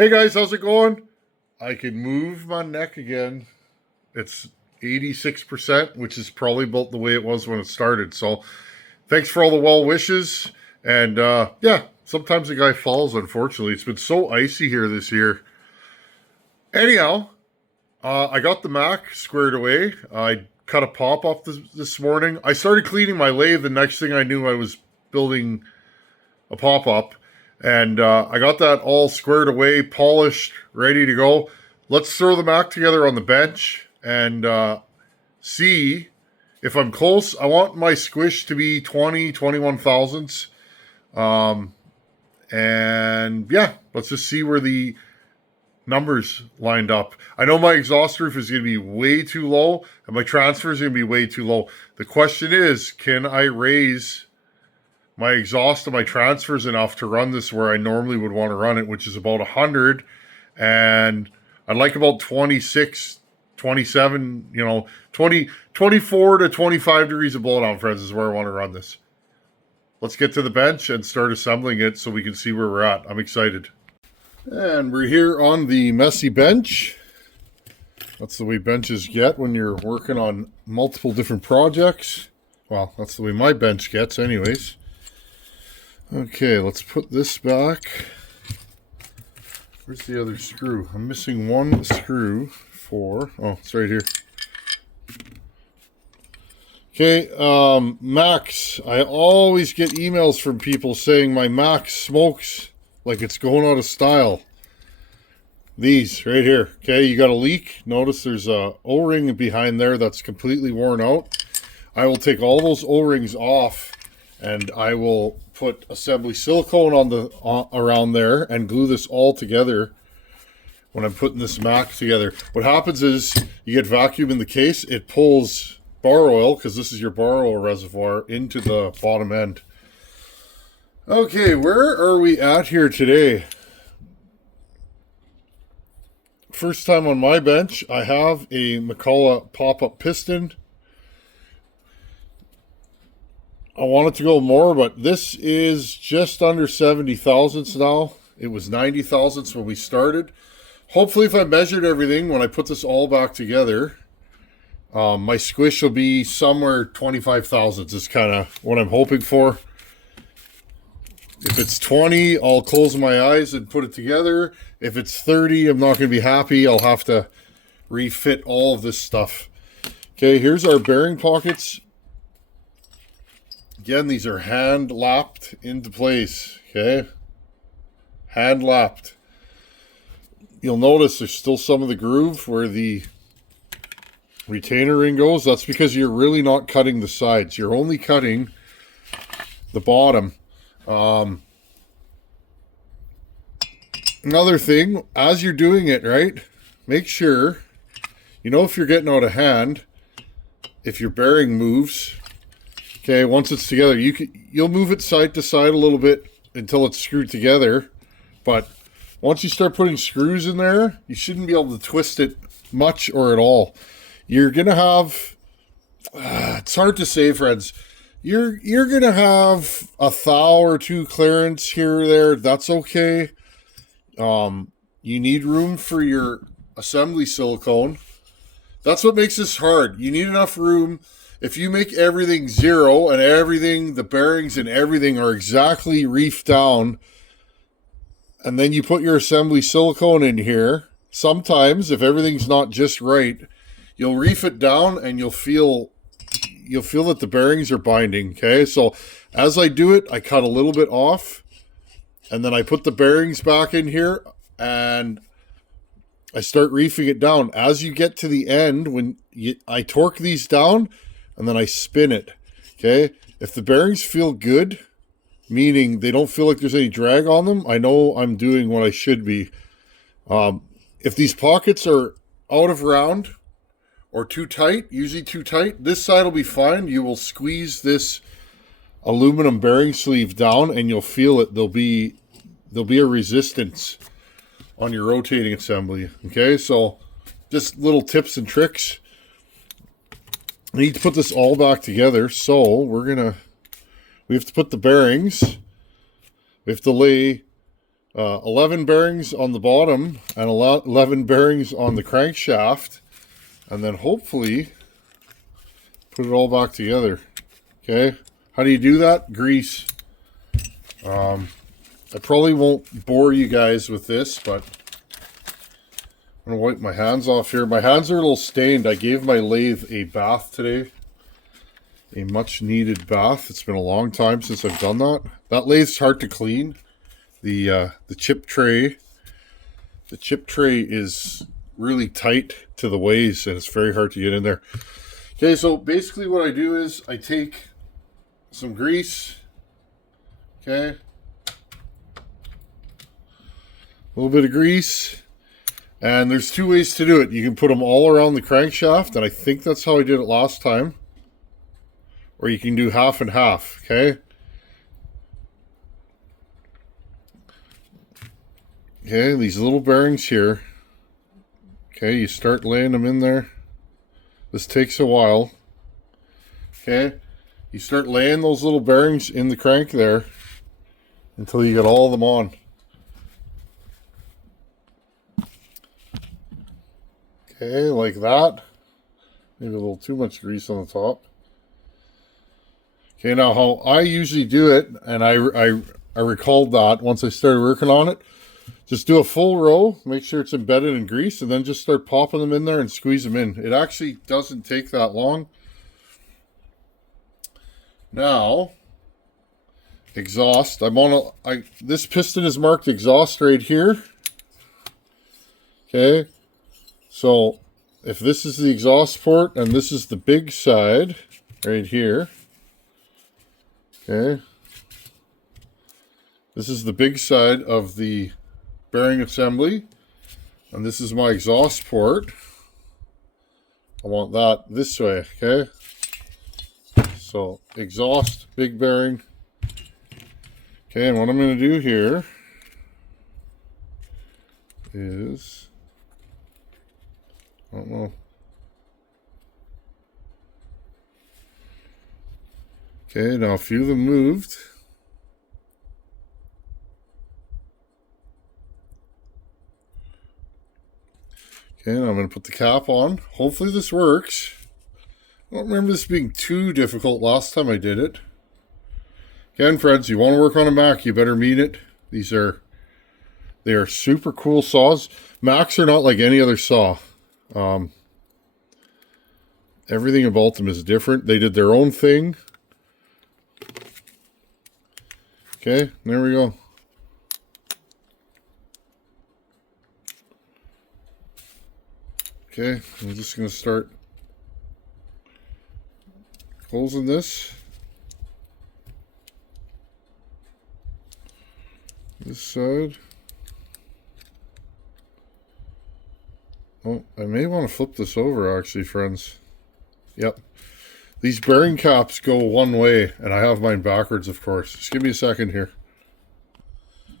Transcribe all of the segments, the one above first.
Hey guys, how's it going? I can move my neck again. It's 86%, which is probably about the way it was when it started. So thanks for all the well wishes. And yeah, sometimes a guy falls, unfortunately. It's been so icy here this year. Anyhow, I got the Mac squared away. I cut a pop off this morning. I started cleaning my lathe. The next thing I knew, I was building a pop up. And I got that all squared away, polished, ready to go. Let's throw the Mac together on the bench and see if I'm close. I want my squish to be 21 thousandths. And yeah, let's just see where the numbers lined up. I know my exhaust roof is going to be way too low and my transfer is going to be way too low. The question is, can I raise my exhaust and my transfers enough to run this where I normally would want to run it, which is about 100, and I'd like about 26, 27, 24 to 25 degrees of blowdown, friends, is where I want to run this. Let's get to the bench and start assembling it so we can see where we're at. I'm excited. And we're here on the messy bench. That's the way benches get when you're working on multiple different projects. Well, that's the way my bench gets anyways. Okay, let's put this back. Where's the other screw? I'm missing one screw oh, it's right here. Okay, Max. I always get emails from people saying my Max smokes like it's going out of style. These right here. Okay, you got a leak. Notice there's a O-ring behind there that's completely worn out. I will take all those O-rings off and I will put assembly silicone on around there and glue this all together when I'm putting this Mac together. What happens is you get vacuum in the case, it pulls bar oil, because this is your bar oil reservoir, into the bottom end. Okay, where are we at here today? First time on my bench, I have a Mccullough pop-up piston. I wanted to go more, but this is just under 70 thousandths now. It was 90 thousandths when we started. Hopefully, if I measured everything, when I put this all back together, my squish will be somewhere 25 thousandths is kind of what I'm hoping for. If it's 20, I'll close my eyes and put it together. If it's 30, I'm not going to be happy. I'll have to refit all of this stuff. Okay, here's our bearing pockets. Again, these are hand lapped into place, okay? Hand lapped. You'll notice there's still some of the groove where the retainer ring goes. That's because you're really not cutting the sides. You're only cutting the bottom. Another thing, as you're doing it, right, make sure, if you're getting out of hand, if your bearing moves, okay, once it's together, you'll move it side to side a little bit until it's screwed together. But once you start putting screws in there, you shouldn't be able to twist it much or at all. You're going to have, it's hard to say, friends. You're going to have a thou or two clearance here or there. That's okay. You need room for your assembly silicone. That's what makes this hard. You need enough room. If you make everything zero and everything, the bearings and everything are exactly reefed down, and then you put your assembly silicone in here, sometimes if everything's not just right, you'll reef it down and you'll feel that the bearings are binding, okay? So as I do it, I cut a little bit off, and then I put the bearings back in here, and I start reefing it down. As you get to the end, I torque these down, and then I spin it, okay? If the bearings feel good, meaning they don't feel like there's any drag on them, I know I'm doing what I should be. If these pockets are out of round or too tight, usually too tight, this side will be fine. You will squeeze this aluminum bearing sleeve down and you'll feel it. There'll be a resistance on your rotating assembly, okay? So just little tips and tricks. I need to put this all back together, so we have to put the bearings, we have to lay 11 bearings on the bottom and 11 bearings on the crankshaft, and then hopefully put it all back together. Okay, how do you do that? Grease. I probably won't bore you guys with this, but I'm gonna wipe my hands off here. My hands are a little stained. I gave my lathe a bath today, a much needed bath. It's been a long time since I've done that. That lathe's hard to clean. The chip tray is really tight to the ways, and it's very hard to get in there. Okay, so basically what I do is I take some grease, okay, a little bit of grease, and there's two ways to do it. You can put them all around the crankshaft, and I think that's how I did it last time, or you can do half and half, okay? Okay, these little bearings here. Okay, you start laying them in there. This takes a while. Okay, you start laying those little bearings in the crank there until you get all of them on. Okay, like that. Maybe a little too much grease on the top. Okay, now how I usually do it, and I recalled that once I started working on it. Just do a full row, make sure it's embedded in grease, and then just start popping them in there and squeeze them in. It actually doesn't take that long. Now, exhaust. This piston is marked exhaust right here. Okay, so if this is the exhaust port and this is the big side right here. Okay, this is the big side of the bearing assembly, and this is my exhaust port. I want that this way, okay? So exhaust, big bearing. Okay, and what I'm going to do here is, I don't know. Okay, now a few of them moved. Okay, now I'm going to put the cap on. Hopefully this works. I don't remember this being too difficult last time I did it. Again, friends, you want to work on a Mac, you better mean it. They are super cool saws. Macs are not like any other saw. Everything about them is different. They did their own thing. Okay, there we go. Okay, I'm just going to start closing this. This side. Oh, I may want to flip this over actually, friends. Yep. These bearing caps go one way, and I have mine backwards, of course. Just give me a second here.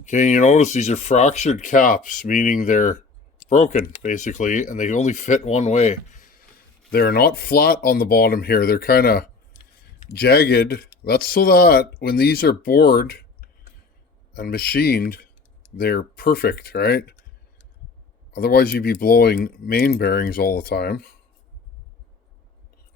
Okay, you notice these are fractured caps, meaning they're broken basically, and they only fit one way. They're not flat on the bottom here, they're kind of jagged. That's so that when these are bored and machined, they're perfect, right? Otherwise you'd be blowing main bearings all the time,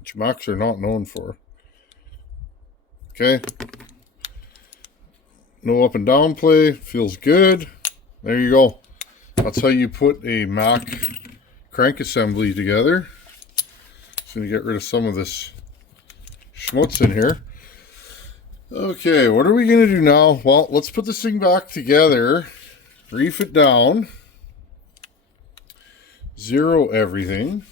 which Macs are not known for. Okay, no up and down play, feels good. There you go. That's how you put a Mac crank assembly together. Just going to get rid of some of this schmutz in here. Okay, what are we going to do now? Well, let's put this thing back together, reef it down, zero everything.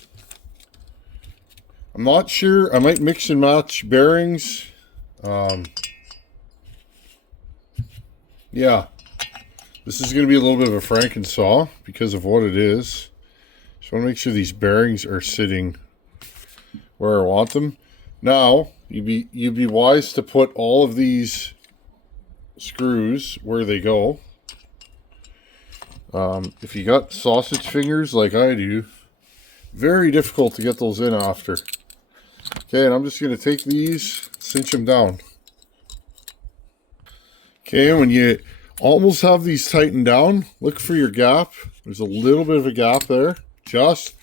I'm not sure. I might mix and match bearings. Yeah. This is going to be a little bit of a Frankensaw because of what it is. Just want to make sure these bearings are sitting where I want them. Now, you'd be wise to put all of these screws where they go. If you got sausage fingers like I do, very difficult to get those in after. Okay, and I'm just going to take these, cinch them down. Okay, Almost have these tightened down. Look for your gap. There's a little bit of a gap there. Just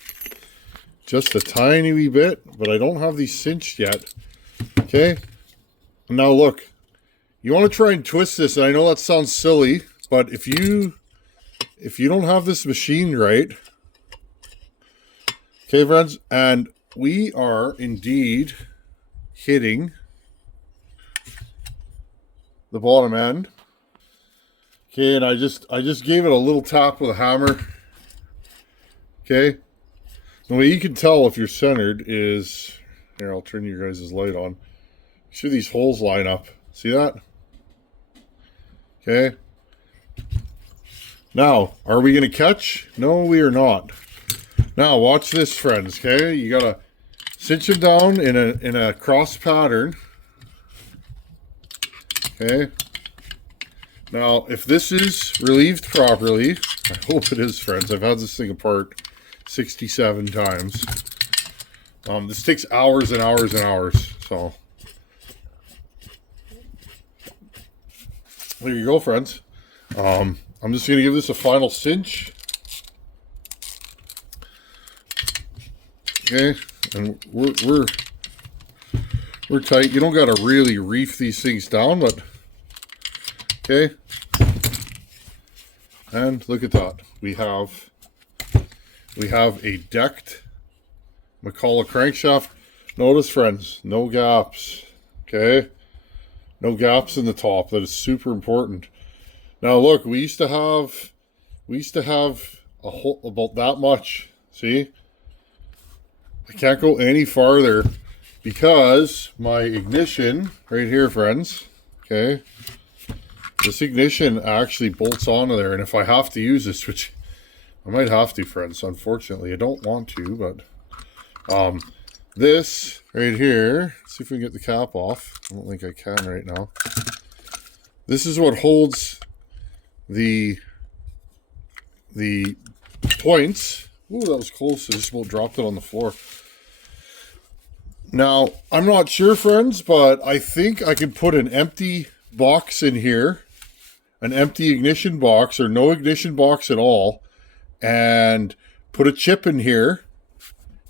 a tiny wee bit, but I don't have these cinched yet. Okay. Now look, you want to try and twist this, and I know that sounds silly, but if you don't have this machined right, okay, friends, and we are indeed hitting the bottom end. Okay, and I just gave it a little tap with a hammer. Okay. The way you can tell if you're centered is, here, I'll turn your guys' light on. Make sure these holes line up. See that? Okay. Now, are we going to catch? No, we are not. Now, watch this, friends, okay? You got to cinch them down in a cross pattern. Okay. Now, if this is relieved properly, I hope it is, friends. I've had this thing apart 67 times. This takes hours and hours and hours. So, there you go, friends. I'm just going to give this a final cinch. Okay, and we're tight. You don't got to really reef these things down, but okay. And look at that. We have a decked Mccullough crankshaft. Notice, friends, no gaps. Okay, no gaps in the top. That is super important. Now look, we used to have a hole about that much. See, I can't go any farther because my ignition right here, friends. Okay, this ignition actually bolts onto there, and if I have to use this, which I might have to, friends, unfortunately I don't want to, but this right here, let's see if we can get the cap off. I don't think I can right now. This is what holds the points. Ooh, that was close. I just about dropped it on the floor. Now, I'm not sure, friends, but I think I can put an empty box in here, an empty ignition box or no ignition box at all, and put a chip in here,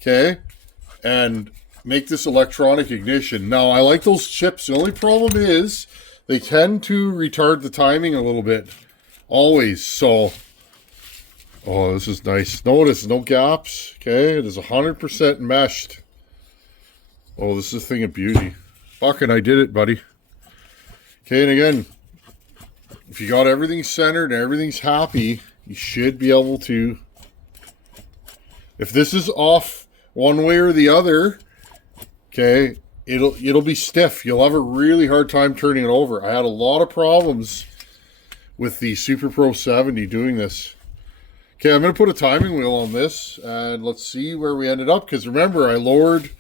okay, and make this electronic ignition. Now, I like those chips. The only problem is they tend to retard the timing a little bit, always. So, oh, this is nice. Notice, no gaps, okay? It is 100% meshed. Oh, this is a thing of beauty. Fucking, I did it, buddy. Okay, and again, if you got everything centered and everything's happy, you should be able to. If this is off one way or the other, okay, it'll be stiff. You'll have a really hard time turning it over. I had a lot of problems with the Super Pro 70 doing this. Okay, I'm going to put a timing wheel on this, and let's see where we ended up. Because remember, I lowered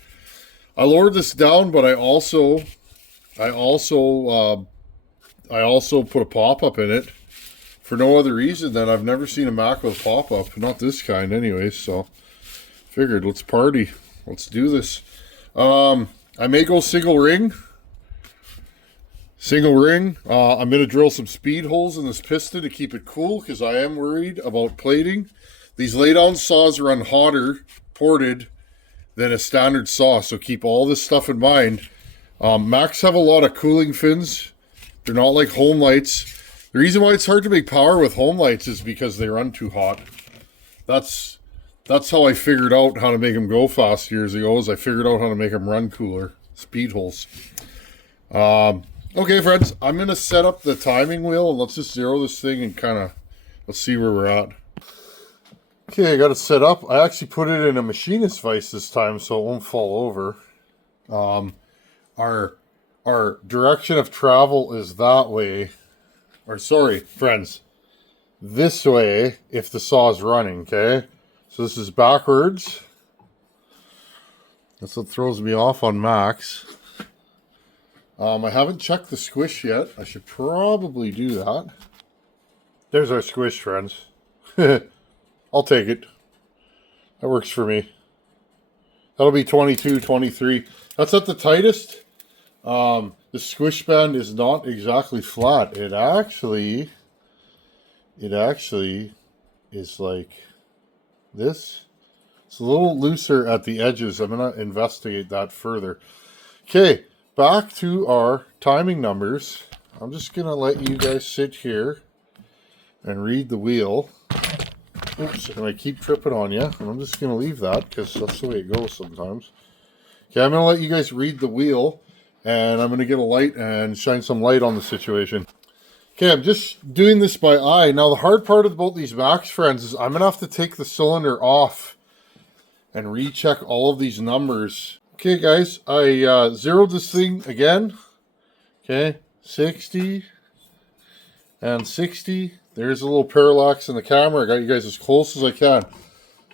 this down, but I also put a pop-up in it for no other reason than I've never seen a Mac with a pop-up. Not this kind anyways, so figured let's party. Let's do this. I may go single ring. I'm going to drill some speed holes in this piston to keep it cool because I am worried about plating. These laydown saws run hotter ported than a standard saw, so keep all this stuff in mind. Macs have a lot of cooling fins. They're not like home lights. The reason why it's hard to make power with home lights is because they run too hot. That's how I figured out how to make them go fast years ago, is I figured out how to make them run cooler. Speed holes. Okay, friends, I'm going to set up the timing wheel, and let's just zero this thing and kind of, let's see where we're at. Okay, I got it set up. I actually put it in a machinist vise this time so it won't fall over. Our direction of travel is that way. Or sorry, friends, this way if the saw is running, okay? So this is backwards. That's what throws me off on Macs. I haven't checked the squish yet. I should probably do that. There's our squish, friends. I'll take it. That works for me. That'll be 22, 23. That's at the tightest. The squish band is not exactly flat. It actually it actually is like this. It's a little looser at the edges. I'm going to investigate that further. Okay, back to our timing numbers. I'm just going to let you guys sit here and read the wheel. Oops, and I keep tripping on you. And I'm just going to leave that because that's the way it goes sometimes. Okay, I'm going to let you guys read the wheel. And I'm going to get a light and shine some light on the situation. Okay, I'm just doing this by eye. Now, the hard part about these Max, friends, is I'm going to have to take the cylinder off and recheck all of these numbers. Okay, guys, I zeroed this thing again. Okay, 60 and 60. There's a little parallax in the camera. I got you guys as close as I can.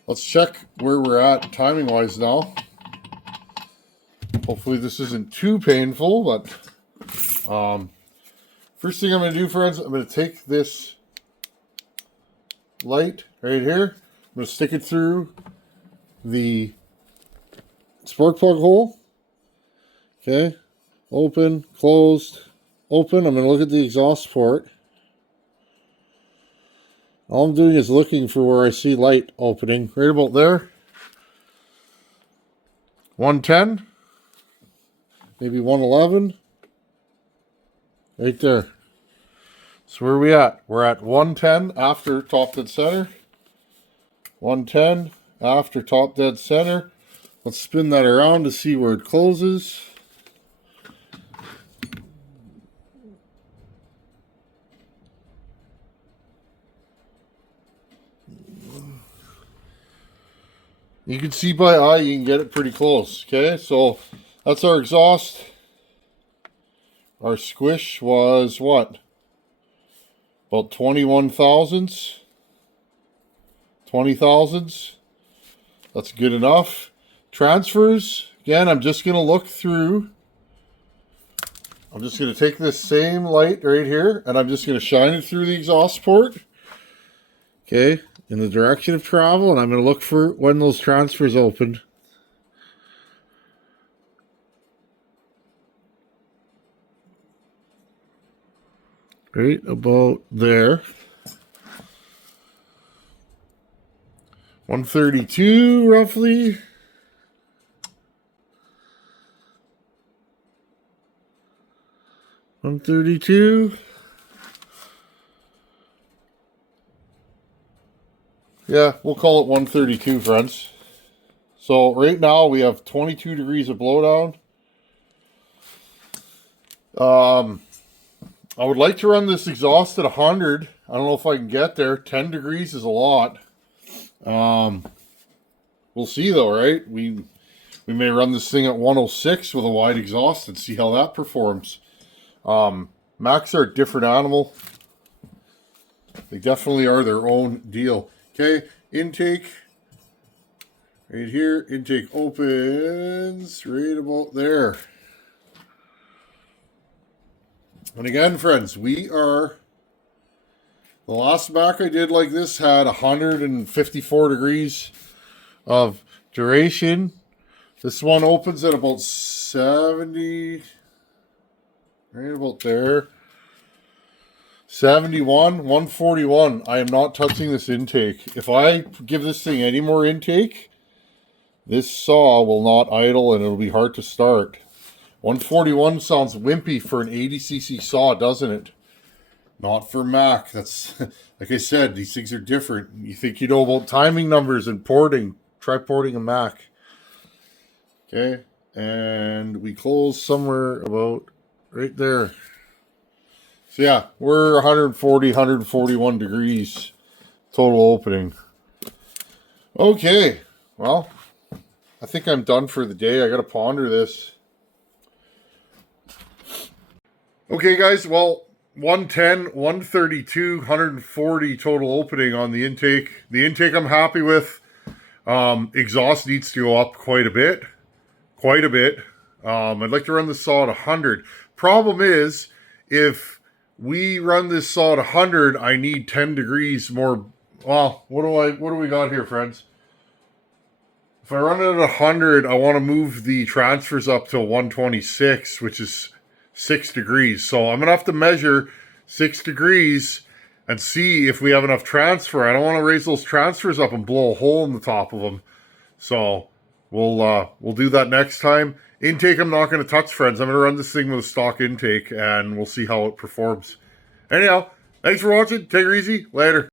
Let's check where we're at timing-wise now. Hopefully this isn't too painful, but first thing I'm going to do, friends, I'm going to take this light right here. I'm going to stick it through the spark plug hole. Okay, open, closed, open. I'm going to look at the exhaust port. All I'm doing is looking for where I see light opening. Right about there. 110. Maybe 111. Right there. So where are we at? We're at 110 after top dead center. 110 after top dead center. Let's spin that around to see where it closes. You can see by eye, you can get it pretty close. Okay, so that's our exhaust. Our squish was what? About 21 thousandths. 20 thousandths. That's good enough. Transfers. Again, I'm just going to look through. I'm just going to take this same light right here and I'm just going to shine it through the exhaust port. Okay, in the direction of travel, and I'm going to look for when those transfers open. Right about there. 132 roughly. $132. Yeah, we'll call it 132, friends. So right now we have 22 degrees of blowdown. I would like to run this exhaust at 100. I don't know if I can get there. 10 degrees is a lot. We'll see though, right? We may run this thing at 106 with a wide exhaust and see how that performs. Macs are a different animal. They definitely are their own deal. Okay, intake. Right here, intake opens right about there. And again, friends, we are... The last Mac I did like this had 154 degrees of duration. This one opens at about 70... Right about there. 71, 141. I am not touching this intake. If I give this thing any more intake, this saw will not idle and it'll be hard to start. 141 sounds wimpy for an 80cc saw, doesn't it? Not for Mac. That's, like I said, these things are different. You think you know about timing numbers and porting. Try porting a Mac. Okay, and we close somewhere about right there. So yeah, we're 140, 141 degrees total opening. Okay, well, I think I'm done for the day. I got to ponder this. Okay, guys, well, 110, 132, 140 total opening on the intake. The intake I'm happy with. Exhaust needs to go up quite a bit. I'd like to run the saw at 100. Problem is, if we run this saw at 100, I need 10 degrees more. Well, what do we got here, friends? If I run it at 100, I want to move the transfers up to 126, which is 6 degrees. So I'm going to have to measure 6 degrees and see if we have enough transfer. I don't want to raise those transfers up and blow a hole in the top of them. So we'll do that next time. Intake I'm not going to touch, friends. I'm going to run this thing with a stock intake, and we'll see how it performs. Anyhow, thanks for watching. Take it easy. Later.